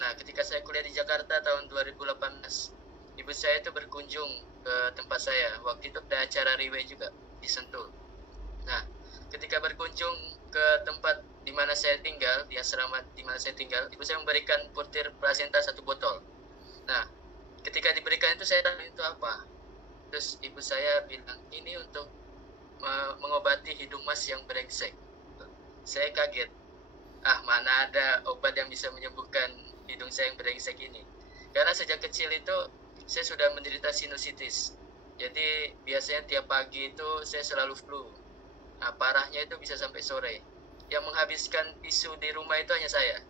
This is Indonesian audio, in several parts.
Nah, ketika saya kuliah di Jakarta tahun 2018, ibu saya itu berkunjung ke tempat saya. Waktu itu ada acara Riwe juga di Sentul. Nah, ketika berkunjung ke tempat di mana saya tinggal, di asrama di mana saya tinggal, ibu saya memberikan butir plasenta 1 botol. Nah, ketika diberikan itu saya tanya itu apa? Terus ibu saya bilang, ini untuk mengobati hidung mas yang brengsek. Saya kaget. Ah, mana ada obat yang bisa menyembuhkan hidung saya yang brengsek ini. Karena sejak kecil itu saya sudah menderita sinusitis. Jadi biasanya tiap pagi itu saya selalu flu. Nah, parahnya itu bisa sampai sore. Yang menghabiskan tisu di rumah itu hanya saya.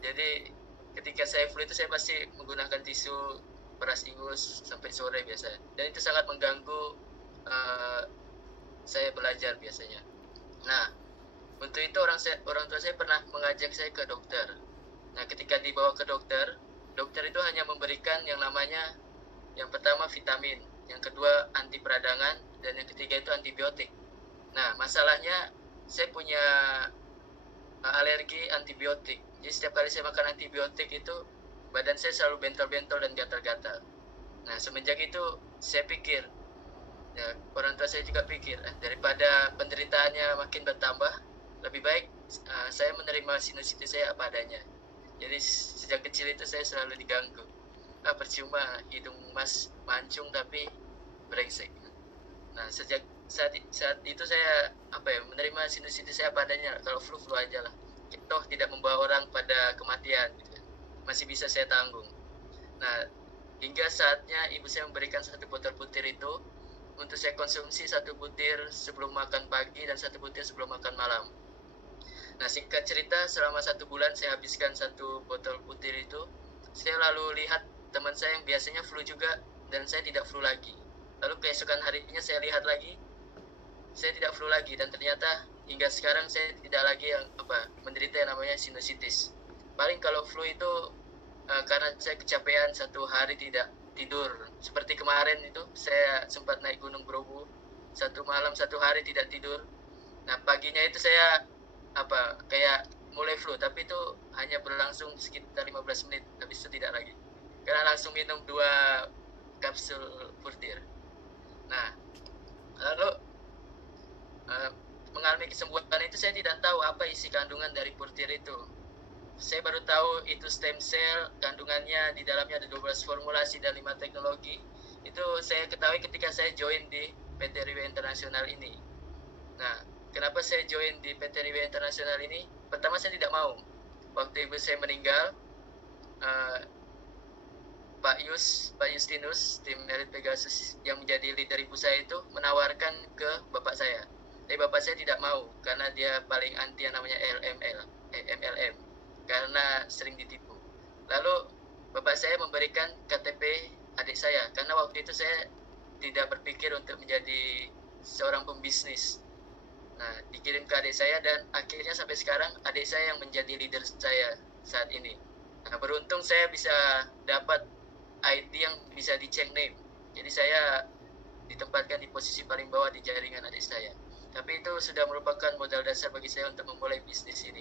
Jadi ketika saya flu itu saya pasti menggunakan tisu peras ingus sampai sore biasa. Dan itu sangat mengganggu uh, saya belajar biasanya. Nah, untuk itu orang tua saya pernah mengajak saya ke dokter. Nah, ketika dibawa ke dokter, dokter itu hanya memberikan yang namanya yang pertama vitamin, yang kedua anti peradangan, dan yang ketiga itu antibiotik. Nah, masalahnya saya punya alergi antibiotik. Jadi setiap kali saya makan antibiotik itu badan saya selalu bentol-bentol dan gatal-gatal. Nah, semenjak itu saya pikir, ya, orang tua saya juga pikir, daripada penderitaannya makin bertambah, lebih baik saya menerima sinusitis saya apa adanya. Jadi sejak kecil itu saya selalu diganggu. Percuma hidung mas mancung tapi brengsek. Nah, saat itu saya menerima sinusitis saya padanya. Kalau flu aja lah. Toh tidak membawa orang pada kematian gitu. Masih bisa saya tanggung. Nah, hingga saatnya ibu saya memberikan 1 botol butir itu untuk saya konsumsi 1 butir sebelum makan pagi dan 1 butir sebelum makan malam. Nah, singkat cerita, selama 1 bulan saya habiskan 1 botol butir itu. Saya lalu lihat teman saya yang biasanya flu juga dan saya tidak flu lagi. Lalu keesokan harinya saya lihat lagi, saya tidak flu lagi dan ternyata hingga sekarang saya tidak lagi menderita yang namanya sinusitis. Paling kalau flu itu karena saya kecapean 1 hari tidak tidur. Seperti kemarin itu saya sempat naik Gunung Bromo, 1 malam 1 hari tidak tidur. Nah, paginya itu saya kayak mulai flu, tapi itu hanya berlangsung sekitar 15 menit, habis itu tidak lagi. Karena langsung minum 2 kapsul Furtir. Nah, lalu mengalami kesembuhan itu saya tidak tahu apa isi kandungan dari Furtir itu. Saya baru tahu itu stem cell, kandungannya di dalamnya ada 12 formulasi dan 5 teknologi. Itu saya ketahui ketika saya join di PT Riwe Internasional ini. Nah, kenapa saya join di PT Riwe Internasional ini? Pertama saya tidak mau. Waktu ibu saya meninggal, Pak Justinus, tim Elit Pegasus yang menjadi leader ibu saya itu menawarkan ke bapak saya. Tapi bapak saya tidak mau karena dia paling anti yang namanya MLM, karena sering ditipu. Lalu bapak saya memberikan KTP adik saya karena waktu itu saya tidak berpikir untuk menjadi seorang pembisnis. Nah, dikirim ke adik saya dan akhirnya sampai sekarang adik saya yang menjadi leader saya saat ini. Nah, beruntung saya bisa dapat ID yang bisa dicek name. Jadi saya ditempatkan di posisi paling bawah di jaringan adik saya. Tapi itu sudah merupakan modal dasar bagi saya untuk memulai bisnis ini.